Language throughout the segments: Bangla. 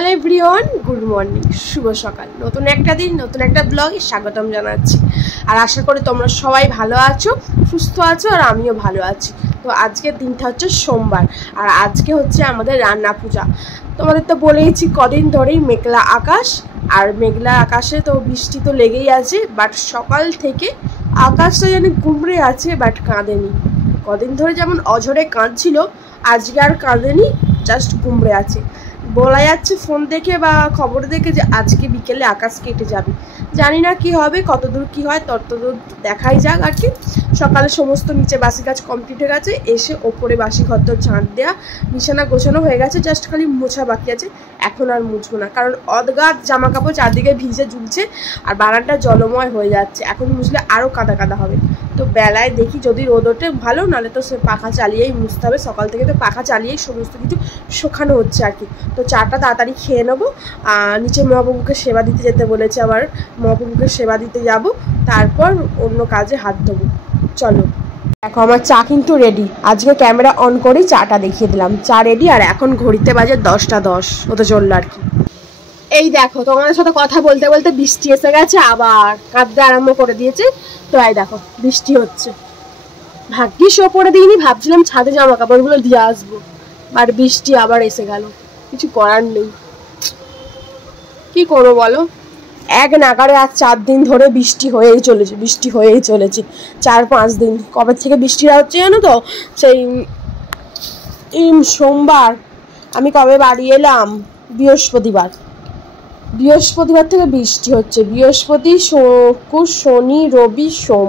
হ্যালো এভরিওয়ান, গুড মর্নিং, শুভ সকাল। নতুন একটা দিন, নতুন একটা ব্লগে স্বাগতম জানাচ্ছি। আর আশা করি তোমরা সবাই ভালো আছো, সুস্থ আছো, আর আমিও ভালো আছি। তো আজকের দিনটা হচ্ছে সোমবার, আর আজকে হচ্ছে আমাদের রান্না পূজা। তোমাদের তো বলেইছি কদিন ধরেই মেঘলা আকাশ, আর মেঘলা আকাশে তো বৃষ্টি তো লেগেই আছে। বাট সকাল থেকে আকাশটা যেন গুমড়ে আছে, বাট কাঁদেনি। কদিন ধরে যেমন অঝরে কাঁদছিল, আজকে আর কাঁদেনি, জাস্ট গুমড়ে আছে। বলা যাচ্ছে ফোন দেখে বা খবর দেখে যে আজকে বিকেলে আকাশ কেটে যাবে। জানি না কি হবে, কতদূর কি হয় ততদূর দেখাই যাক আর কি। সকালে সমস্ত নিচে বাসি কাজ কমপ্লিট হয়ে গেছে, এসে ওপরে বাসি ঘর তো ঝাঁট দেওয়া, বিছানা গোছানো হয়ে গেছে, জাস্ট খালি মোছা বাকি আছে। এখন আর মুছবো না, কারণ অদগাত জামা কাপড় চারদিকে ভিজে ঝুলছে আর বারান্দা জলময় হয়ে যাচ্ছে। এখন মুছলে আরও কাদা কাদা হবে। তো বেলায় দেখি যদি রোদ ওঠে ভালো, নাহলে তো সে পাখা চালিয়েই মুছতে হবে। সকাল থেকে তো পাখা চালিয়েই সমস্ত কিছু শুকানো হচ্ছে আর কি। তো চাটা তাড়াতাড়ি খেয়ে নেবো। নিচে মহাপ্রভুকে সেবা দিতে যেতে বলেছে, আবার মহাপ্রভুকে সেবা দিতে যাব, তারপর অন্য কাজে হাত দেবো। চলো, দেখো আমার চা কিন্তু রেডি। আজকে ক্যামেরা অন করেই চাটা দেখিয়ে দিলাম। চা রেডি, আর এখন ঘড়িতে বাজে 10টা 10 হতে চললো আর কি। এই দেখো, তোমাদের সাথে কথা বলতে বলতে বৃষ্টি এসে গেছে, আবার কাঁদতে আরম্ভ করে দিয়েছে। তো এই দেখো বৃষ্টি হচ্ছে। ভাগ্যিস ওপরে দিইনি, ভাবছিলাম ছাদে জামা কাপড়গুলো দিয়ে আসবো, আর বৃষ্টি আবার এসে গেল। কিছু করার নেই, কি করবো বলো। এক নাগারে আজ 4 দিন ধরে বৃষ্টি হয়েই চলেছে, বৃষ্টি হয়েই চলেছে। 4-5 দিন কবে থেকে বৃষ্টিটা হচ্ছে জানো তো? সেই সোমবার আমি কবে বাড়ি এলাম, বৃহস্পতিবার থেকে বৃষ্টি হচ্ছে। বৃহস্পতি, শুক্র, শনি, রবি, সোম,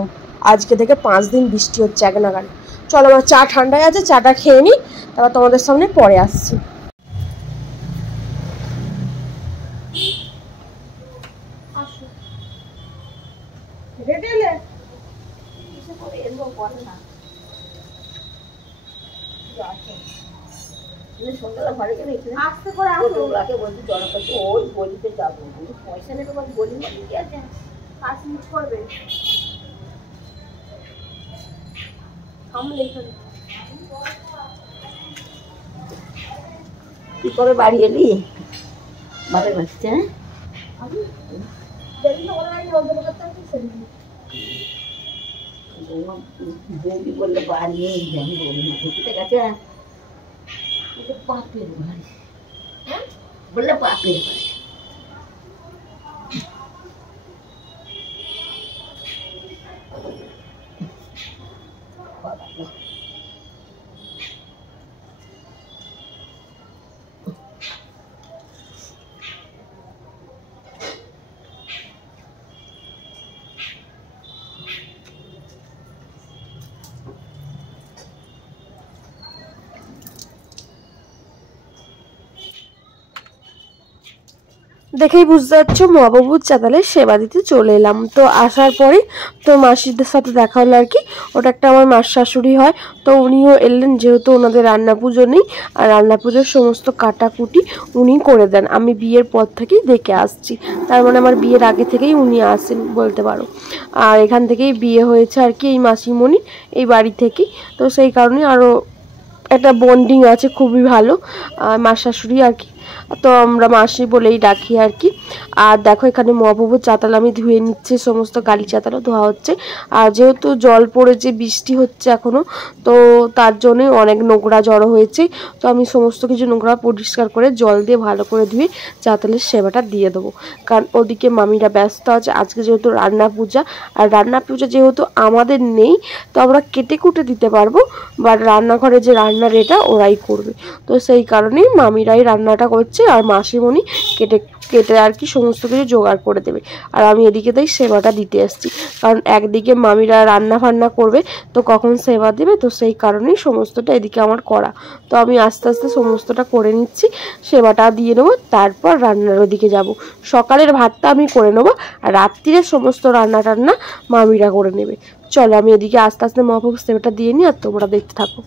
আজকে থেকে 5 দিন বৃষ্টি হচ্ছে এক নাগারে। চলো, আমার চা ঠান্ডায় আছে, চাটা খেয়ে নিই, তারপর তোমাদের সামনে পরে আসছি। সন্ধ্যাবেলা ঘরে গেলে আসতে করে ওকে বলছি জল করতে, ওই বলিতে যাবো, পয়সা নেই তোমার বলি না, ঠিক আছে কাজ মিট করবে কি করে বাড়ি এলি বাপের বাড়িতে? বৌদি বললে বাড়ি নেই, জানি বৌদি ঢুকিতে গেছে বাপের বাড়ি, বললে বাপের বাড়ি। দেখেই বুঝতে পারছো মহাপ্রভুর চাতালে সেবা দিতে চলে এলাম। তো আসার পরে তো মাসিদের সাথে দেখা হলো আর কি। ওটা একটা আমার মার শাশুড়ি হয়, তো উনিও এলেন, যেহেতু ওনাদের রান্না পুজো নেই, আর রান্না পুজোর সমস্ত কাটাকুটি উনি করে দেন। আমি বিয়ের পর থেকেই দেখে আসছি, তার মানে আমার বিয়ের আগে থেকেই উনি আসেন বলতে পারো। আর এখান থেকেই বিয়ে হয়েছে আর কি, এই মাসিমণি এই বাড়ি থেকেই। তো সেই কারণে আরও একটা বন্ডিং আছে খুবই ভালো মার শাশুড়ি আর কি। তো আমরা মাসি বলেই ডাকি আর কি। আর দেখো এখানে মহাপ্রভুর চাতাল আমি ধুয়ে নিচ্ছে, সমস্ত গালি চাতালও ধোয়া হচ্ছে। আর যেহেতু জল পড়েছে, বৃষ্টি হচ্ছে এখনো, তো তার জন্য অনেক নোংরা জড়ো হয়েছে। তো আমি সমস্ত কিছু নোংরা পরিষ্কার করে জল দিয়ে ভালো করে ধুয়ে চাতালের সেবাটা দিয়ে দেবো, কারণ ওদিকে মামিরা ব্যস্ত আছে। আজকে যেহেতু রান্না পূজা, আর রান্না পূজা যেহেতু আমাদের নেই, তো আমরা কেটে কুটে দিতে পারবো, বাট রান্নাঘরে যে রান্নার এটা ওরাই করবে। তো সেই কারণেই মামিরাই রান্নাটা করছে, আর মাসিমণি কেটে কেটে আর কি সমস্ত কিছু জোগাড় করে দেবে। আর আমি এদিকে তাই সেবাটা দিতে আসছি, কারণ একদিকে মামিরা রান্না ফান্না করবে, তো কখন সেবা দেবে, তো সেই কারণেই সমস্তটা এদিকে আমার করা। তো আমি আস্তে আস্তে সমস্তটা করে নিচ্ছি, সেবাটা দিয়ে নেবো, তারপর রান্নার ওদিকে যাব। সকালের ভাতটা আমি করে নেবো, আর রাত্রিরে সমস্ত রান্না টান্না মামিরা করে নেবে। চলো আমি এদিকে আস্তে আস্তে মহাপ্রভুর সেবাটা দিয়ে নিই, আর তোমরা দেখতে থাকো।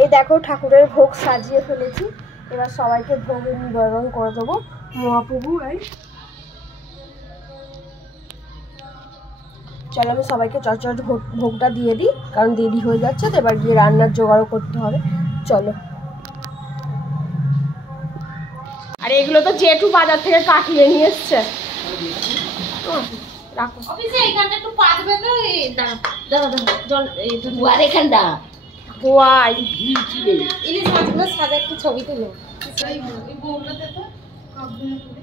এই দেখো ঠাকুরের ভোগ সাজিয়ে ফেলেছি, এবার সবাইকে ভোগের নিবেদন করে দেবো। মহাপ্রভু এই চলো আমি সবাইকে চটচট ভোগটা দিয়ে দিই, কারণ দেরি হয়ে যাচ্ছে তো এবার গিয়ে রান্নার জোগাড়ও করতে হবে। চলো। আর এগুলো তো জেঠু বাজার থেকে কাটিয়ে নিয়ে এসছে। রাখো অফিসে এইখানটা একটু পাতবে তো, এই দাঁড়া দাঁড়া দাঁড়া জল এই তো আর এখানটা ওয়াই ইলিশ মাছগুলো সাজা একটু ছবি তুলো। এই বউটাতে তো কাপগুলো তুলে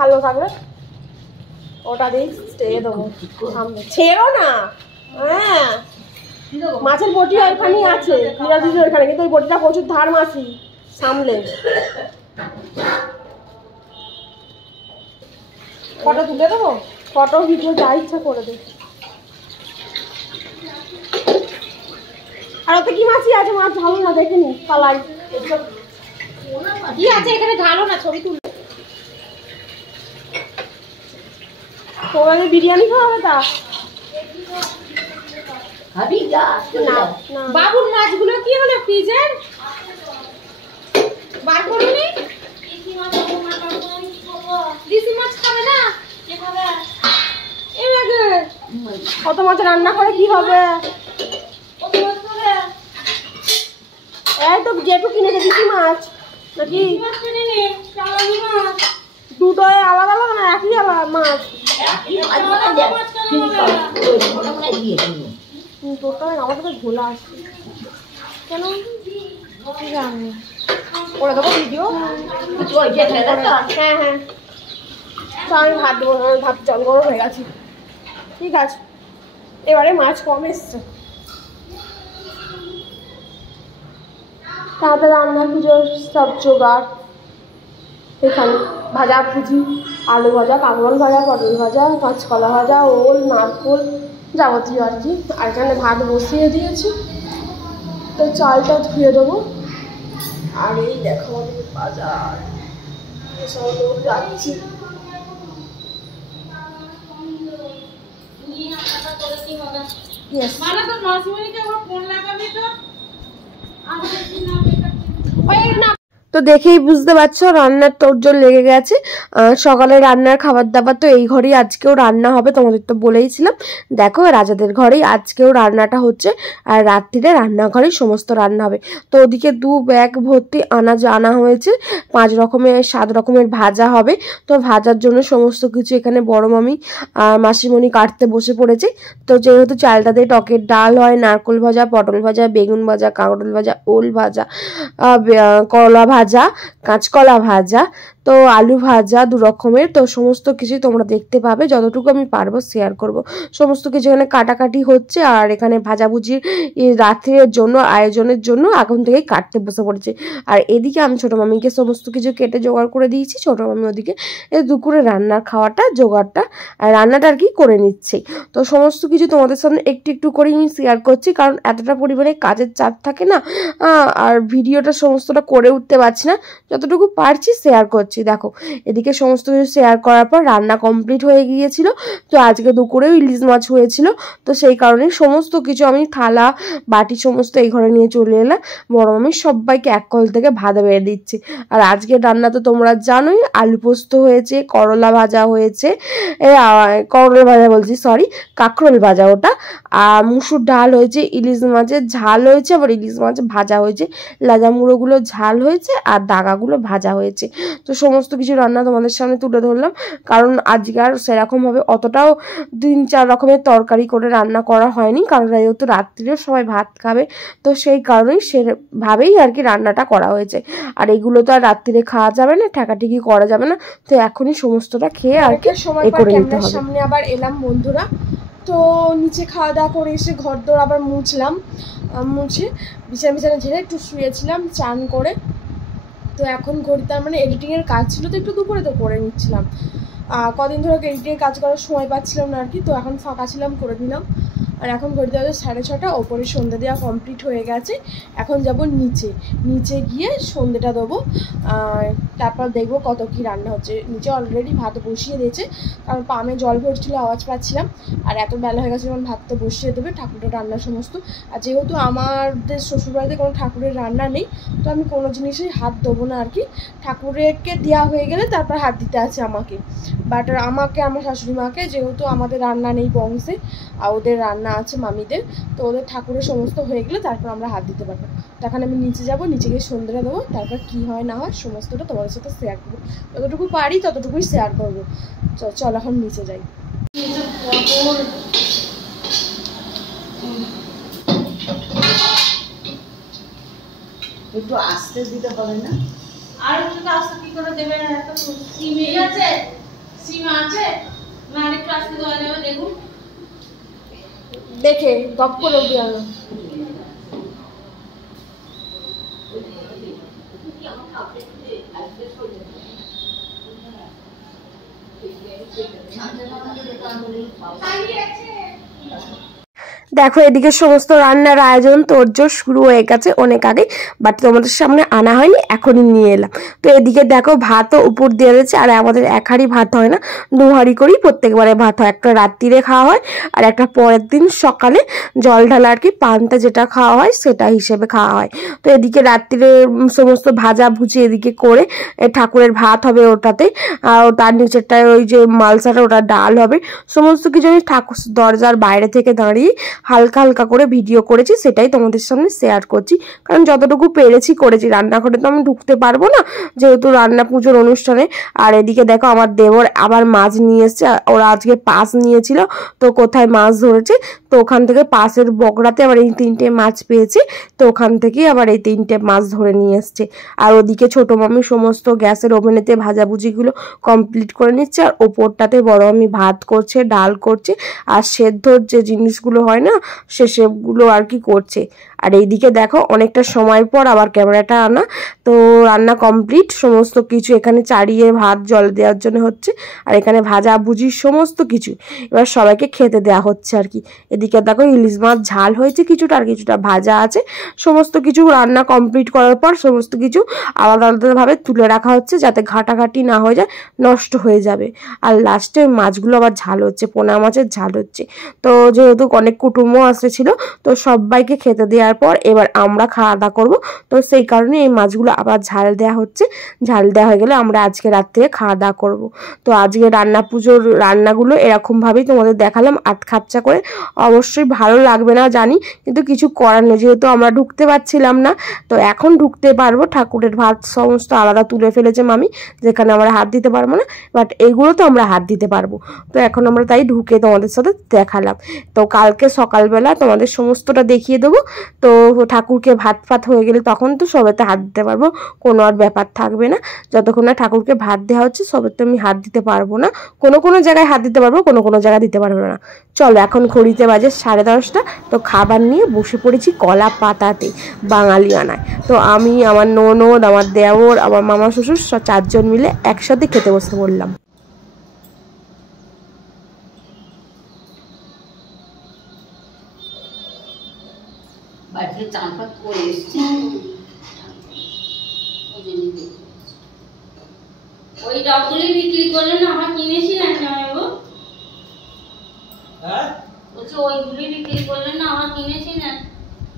ভালো থাকবে ওটা দিয়ে দেবো সামনে ছেড়ো না। হ্যাঁ মাছের বটি ওইখানেই আছে ওইখানে, কিন্তু ওই বটিটা প্রচুর ধার মাছি সামলে। ফটো তুলে দেবো, ফটো ভিডিও যা ইচ্ছা করে দেবো। আর ওতে কি মাছই আছে, মাছ ঢালো না দেখিনি পালাই কি আছে এখানে, ঢালো না ছবি তুলে। তোমাদের বিরিয়ানি খাওয়াবে তা বাবুর মাছগুলো কি হলো ফ্রিজের বার করুনি? দেশি মাছ খাবে না? কত মাছ রান্না করে কি হবে? এই তো জেঠু কিনেছে দেশি মাছ নাকি? দুটোই আলাদা আলাদা না একই আলাদা মাছ? আমার তো ঘোলা আসছে কেন করে দেবো ভিডিও। হ্যাঁ হ্যাঁ আমি ভাত দেবো, ভাত জল গরম হয়ে গেছে। ঠিক আছে এবারে মাছ কম এসছে, তাহলে রান্না পুজোর সব জোগাড় এখানে। ভাজা ভুজি, আলু ভাজা, কাঁকরোল ভাজা, পটল ভাজা, কাঁচকলা ভাজা, ওল, নারকোল যাবতীয় আর কি। আর এখানে ভাত বসিয়ে দিয়েছি, তো চালটা ধুয়ে দেবো। আর এই দেখো আমাদের বাজার সব যাচ্ছি। তো দেখেই বুঝতে পারছো রান্নার তোড়জোড় লেগে গেছে। সকালে রান্নার খাবার দাবার তো এই ঘরেই আজকেও রান্না হবে, তোমাদের তো বলেইছিলাম। দেখো রাজাদের ঘরেই আজকেও রান্নাটা হচ্ছে, আর রাত্রিরে রান্নাঘরেই সমস্ত রান্না হবে। তো ওদিকে 2 ব্যাগ ভর্তি আনাজ আনা হয়েছে, 5 রকমের 7 রকমের ভাজা হবে। তো ভাজার জন্য সমস্ত কিছু এখানে বড় মামি মাসিমণি কাটতে বসে পড়েছে। তো যেহেতু চালটা দিয়ে টকের ডাল হয়, নারকোল ভাজা, পটল ভাজা, বেগুন ভাজা, কাঁকরোল ভাজা, ওল ভাজা, কলা ভাজা, কাঁচকলা ভাজা, তো আলু ভাজা 2 রকমের। তো সমস্ত কিছু তোমরা দেখতে পাবে, যতটুকু আমি পারবো শেয়ার করব। সমস্ত কিছু এখানে কাটাকাটি হচ্ছে, আর এখানে ভাজাভুজির রাত্রের জন্য আয়োজনের জন্য এখন থেকেই কাটতে বসে পড়েছে। আর এদিকে আমি ছোটো মামিকে সমস্ত কিছু কেটে জোগাড় করে দিয়েছি, ছোটো মামি ওদিকে দুপুরে রান্নার খাওয়াটা জোগাড়টা আর রান্নাটা আর কি করে নিচ্ছে। তো সমস্ত কিছু তোমাদের সামনে একটু একটু করেই আমি শেয়ার করছি, কারণ এতটা পরিমাণে কাজের চাপ থাকে না, আর ভিডিওটা সমস্তটা করে উঠতে পারছি পারছি না, যতটুকু পারছি শেয়ার করছি। দেখো এদিকে সমস্ত কিছু শেয়ার করার পর রান্না কমপ্লিট হয়ে গিয়েছিল। তো আজকে দুপুরেও ইলিশ মাছ হয়েছিল, তো সেই কারণে সমস্ত কিছু আমি থালা বাটি সমস্ত এই ঘরে নিয়ে চলে এলাম। বড় মামি সবাইকে এক কল থেকে ভাত বেড়ে দিচ্ছি। আর আজকে রান্না তো তোমরা জানোই, আলু পোস্ত হয়েছে, করলা ভাজা হয়েছে, করলা ভাজা বলছি সরি, কাঁকরোল ভাজা ওটা, আর মুসুর ডাল হয়েছে, ইলিশ মাছের ঝাল হয়েছে, আবার ইলিশ মাছ ভাজা হয়েছে, লাজা মুড়োগুলো ঝাল হয়েছে, আর দাগাগুলো ভাজা হয়েছে। তো সমস্ত কিছু রান্না তোমাদের সামনে তুলে ধরলাম, কারণ আজকে আর সেরকমভাবে অতটাও 3-4 রকমের তরকারি করে রান্না করা হয়নি, কারণ যেহেতু রাত্রিরেও সবাই ভাত খাবে, তো সেই কারণেই সেভাবেই আর কি রান্নাটা করা হয়েছে। আর এগুলো তো আর রাত্রিরে খাওয়া যাবে না, ঠেকাঠেকি করা যাবে না, তো এখনই সমস্তটা খেয়ে আর কি সময় করে নিতে হবে। সামনে আবার এলাম বন্ধুরা, তো নিচে খাওয়া দাওয়া করে এসে ঘর দোর আবার মুছে বিছানা ঝেড়ে একটু শুয়েছিলাম চান করে। তো এখন ঘড়িতে মানে এডিটিংয়ের কাজ ছিল, তো একটু দুপুরে তো করে নিচ্ছিলাম, কদিন ধরে এডিটিংয়ের কাজ করার সময় পাচ্ছিলাম না আর কি, তো এখন ফাঁকা ছিলাম করে নিলাম। আর এখন ঘড়িতে বাজে 6:30, ওপরে সন্ধ্যে দেওয়া কমপ্লিট হয়ে গেছে। এখন যাব নিচে গিয়ে সন্ধ্যেটা দেবো, তারপর দেখবো কত কি রান্না হচ্ছে। নিচে অলরেডি ভাত বসিয়ে দিয়েছে, কারণ পামে জল ভরছিল, আওয়াজ পাচ্ছিলাম। আর এত বেলা হয়ে গেছে যখন ভাতটা বসিয়ে দেবে, ঠাকুরের রান্না সমস্ত। আর যেহেতু আমাদের শ্বশুরবাড়িতে কোনো ঠাকুরের রান্না নেই, তো আমি কোনো জিনিসেই হাত দেবো না আর কি। ঠাকুরকে দেওয়া হয়ে গেলে তারপর হাত দিতে আছে আমাকে, বাট আমাকে আমার শাশুড়ি মাকে, যেহেতু আমাদের রান্না নেই বংশে, আর ওদের রান্না আছে মামিদের, তো ওদের ঠাকুরের সমস্ত হয়ে গেলে তারপর আমরা হাত দিতে পারবো। তখন আমি নিচে যাব, নিচে গিয়ে সন্ধ্যা দেবো, তারপর কি হয় না হয় সমস্তটা তোমাদের সাথে শেয়ার করবো, যতটুকু পারি ততটুকুই শেয়ার করবো। চল এখন নিচে যাই। একটু আস্তে দিতে হবে না? আর একটু আস্তে কি করে দেবে? একটা সিম আছে না, আরেকটু আস্তে দেওয়া যাবে? দেখুন দেখে গপ করে দেওয়া। দেখো এদিকে সমস্ত রান্নার আয়োজন তোড়জোড় শুরু হয়ে গেছে অনেক আগে, বাট তোমাদের সামনে আনা হয়নি, এখনই নিয়ে এলাম। তো এদিকে দেখো ভাতও উপর দিয়ে দিয়েছে, আর আমাদের এক হাঁড়ি ভাত হয় না, 2 হাঁড়ি করেই প্রত্যেকবারে ভাত হয়। একটা রাত্রিরে খাওয়া হয়, আর একটা পরের দিন সকালে জল ঢালা আর কি পান্তা যেটা খাওয়া হয় সেটা হিসেবে খাওয়া হয়। তো এদিকে রাত্রিরে সমস্ত ভাজা ভুজি এদিকে করে ঠাকুরের ভাত হবে ওটাতে, আর তার নিচেরটায় ওই যে মালসাটা ওটা ডাল হবে। সমস্ত কিছু আমি ঠাকুর দরজার বাইরে থেকে দাঁড়িয়ে হালকা হালকা করে ভিডিও করেছি, সেটাই তোমাদের সামনে শেয়ার করছি, কারণ যতটুকু পেরেছি করেছি। রান্নাঘরে তো আমি ঢুকতে পারবো না, যেহেতু রান্না পুজোর অনুষ্ঠানে। আর এদিকে দেখো আমার দেবর আবার মাছ নিয়ে এসছে, ওরা আজকে পাস নিয়েছিল, তো কোথায় মাছ ধরেছে, তো ওখান থেকে পাশের বগড়াতে আবার এই 3টে মাছ পেয়েছে, তো ওখান থেকেই আবার এই 3টে মাছ ধরে নিয়ে এসছে। আর ওদিকে ছোট মামি সমস্ত গ্যাসের ওভেনেতে ভাজাভুজিগুলো কমপ্লিট করে নিচ্ছে, আর ওপরটাতে বড় মামি ভাত করছে, ডাল করছে, আর সেদ্ধর যে জিনিসগুলো হয় না সেসবগুলো আর কি করছে। আর এইদিকে দেখো অনেকটা সময় পর আবার ক্যামেরাটা আনা, তো রান্না কমপ্লিট সমস্ত কিছু, এখানে চাড়িয়ে ভাত জল দেওয়ার জন্য হচ্ছে, আর এখানে ভাজা ভুজি সমস্ত কিছু এবার সবাইকে খেতে দেওয়া হচ্ছে আর কি। এদিকে দেখো ইলিশ মাছ ঝাল হয়েছে কিছুটা, আর কিছুটা ভাজা আছে। সমস্ত কিছু রান্না কমপ্লিট করার পর সমস্ত কিছু আলাদা আলাদাভাবে তুলে রাখা হচ্ছে, যাতে ঘাটাঘাটি না হয়ে যায়, নষ্ট হয়ে যাবে। আর লাস্টে মাছগুলো আবার ঝাল হচ্ছে, পোনা মাছের ঝাল হচ্ছে। তো যেহেতু অনেক কুটুম্বও আসতেছিল, তো সবাইকে খেতে দেওয়ার পর এবার আমরা খাওয়া দাওয়া করবো, তো সেই কারণে এই মাছগুলো আবার ঝাল দেওয়া হচ্ছে। ঝাল দেওয়া হয়ে গেলে আমরা আজকে রাত্রে খাওয়া দাওয়া করবো। তো আজকে রান্না পুজোর রান্নাগুলো এরকমভাবেই তোমাদের দেখালাম আধ খাপচা করে। অবশ্যই ভালো লাগবে না জানি, কিন্তু কিছু করার নেই, যেহেতু আমরা ঢুকতে পারছিলাম না, তো এখন ঢুকতে পারবো। ঠাকুরের ভাত সমস্ত আলাদা তুলে ফেলেছে মামি, যেখানে আমরা হাত দিতে পারবো না, বাট এইগুলো তো আমরা হাত দিতে পারবো। তো এখন আমরা তাই ঢুকে তোমাদের সাথে দেখালাম। তো কালকে সকালবেলা তোমাদের সমস্তটা দেখিয়ে দেবো। তো ঠাকুরকে ভাত ফাত হয়ে গেলে তখন তো সবেতে হাত দিতে পারবো, কোনো আর ব্যাপার থাকবে না। যতক্ষণ না ঠাকুরকে ভাত দেওয়া হচ্ছে সবেতে আমি হাত দিতে পারবো না, কোনো জায়গায় হাত দিতে পারবো, কোনো জায়গায় দিতে পারবো না। চলো এখন ঘড়িতে বাজে 10:30, তো খাবার নিয়ে বসে পড়েছি কলা পাতাতে বাঙালিয়ানায়। তো আমি, আমার ননদ, আমার দেওর, আমার মামা শ্বশুর 4 জন মিলে একসাথে খেতে বসতে বললাম। বাড়িতে চান ফাত করে এসছি, জন্য দেখে নিয়েছি। ওই ডাবগুলি বিক্রি করলে না আমার কিনেছিলেন না বাবু? হ্যাঁ বলছি ওইগুলি বিক্রি করলে না আমার কিনেছিলেন?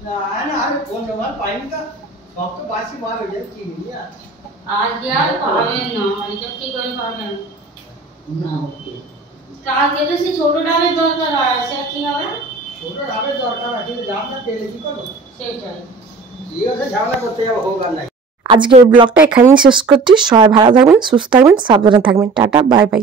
না না আরে কোন মাল পাইনি তো, সব তো বাসি মাল হয়ে যায়, চিনি না। আজ আর পাবেন না, এটা কি করে পাবেন না? কালকে তো সে ছোট ডাবের দরকার আছে, কি হবে? ছোট ডাবের দরকার আছে, দাম না পেলে কি করবো? সেটাই। এই হচ্ছে ঝামেলা করতে যাবো, হোক আর নাই। আজকের ব্লগটা এখানেই শেষ করছি। সবাই ভালো থাকবেন, সুস্থ থাকবেন, সাবধানে থাকবেন। Tata, bye bye.